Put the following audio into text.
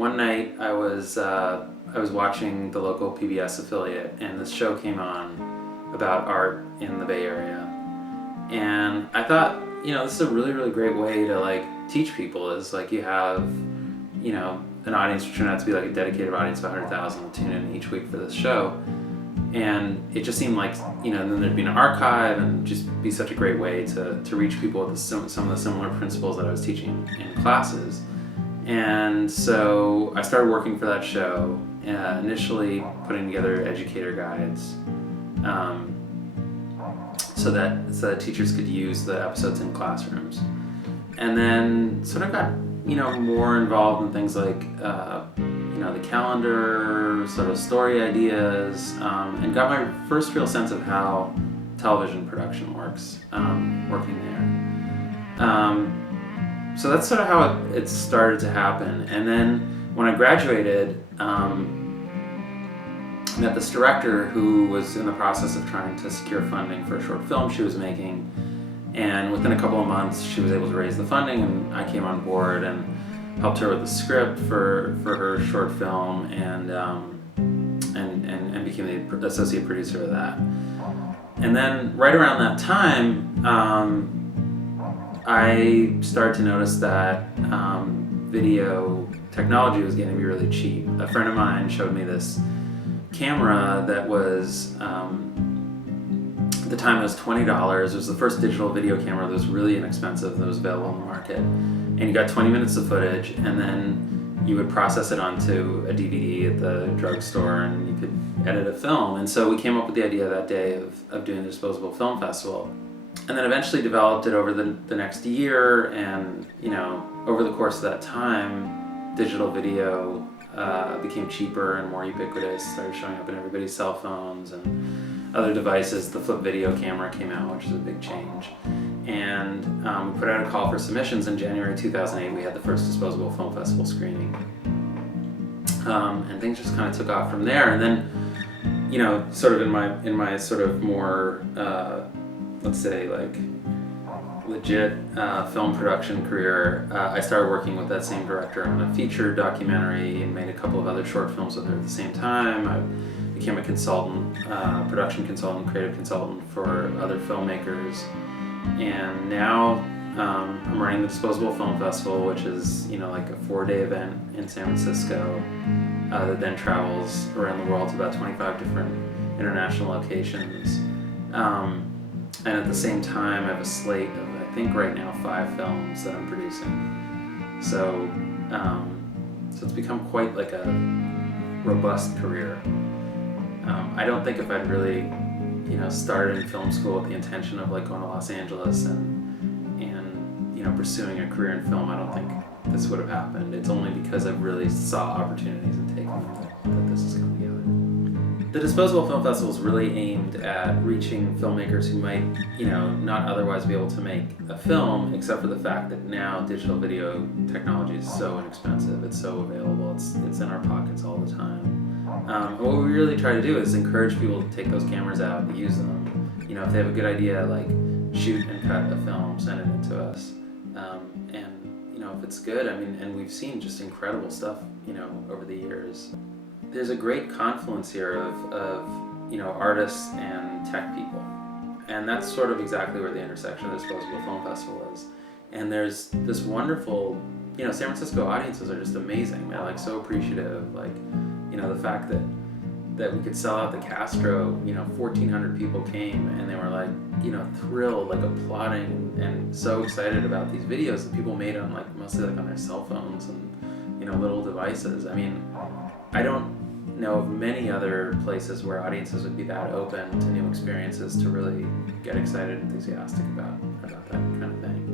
one night I was watching the local PBS affiliate, and this show came on about art in the Bay Area, and I thought, this is a really, really great way to like teach people. Is like you have, an audience which turned out to be like a dedicated audience of 100,000 tune in each week for this show. And it just seemed like, then there'd be an archive and just be such a great way to reach people with some of the similar principles that I was teaching in classes. And so I started working for that show, initially putting together educator guides so that teachers could use the episodes in classrooms. And then sort of got, more involved in things like the calendar, sort of story ideas, and got my first real sense of how television production works, working there. So that's sort of how it started to happen. And then when I graduated, I met this director who was in the process of trying to secure funding for a short film she was making. And within a couple of months, she was able to raise the funding, and I came on board and helped her with the script for her short film, and became the associate producer of that. And then right around that time, I started to notice that video technology was getting to be really cheap. A friend of mine showed me this camera that was, at the time it was $20. It was the first digital video camera that was really inexpensive that was available on the market. And you got 20 minutes of footage, and then you would process it onto a DVD at the drugstore, and you could edit a film. And so we came up with the idea that day of doing the Disposable Film Festival, and then eventually developed it over the next year. And over the course of that time, digital video became cheaper and more ubiquitous, started showing up in everybody's cell phones and other devices. The flip video camera came out, which is a big change. And we put out a call for submissions in January 2008. We had the first Disposable Film Festival screening. And things just kind of took off from there. And then, sort of in my sort of more, let's say like legit film production career, I started working with that same director on a feature documentary and made a couple of other short films with her at the same time. I became a consultant, production consultant, creative consultant for other filmmakers. And now I'm running the Disposable Film Festival, which is, like a 4-day event in San Francisco that then travels around the world to about 25 different international locations. And at the same time, I have a slate of, I think right now, 5 films that I'm producing. So it's become quite like a robust career. I don't think if I'd really started in film school with the intention of like going to Los Angeles and pursuing a career in film, I don't think this would have happened. It's only because I really saw opportunities and taken them that this has come together. The Disposable Film Festival is really aimed at reaching filmmakers who might, not otherwise be able to make a film, except for the fact that now digital video technology is so inexpensive, it's so available, it's in our pockets all the time. What we really try to do is encourage people to take those cameras out and use them. If they have a good idea, like shoot and cut a film, send it in to us. If it's good, and we've seen just incredible stuff, over the years. There's a great confluence here of artists and tech people. And that's sort of exactly where the intersection of the Disposable Film Festival is. And there's this wonderful, San Francisco audiences are just amazing. They're like so appreciative, like, the fact that we could sell out the Castro, 1,400 people came, and they were like, thrilled, like applauding and so excited about these videos that people made on mostly on their cell phones and, little devices. I don't know of many other places where audiences would be that open to new experiences to really get excited and enthusiastic about that kind of thing.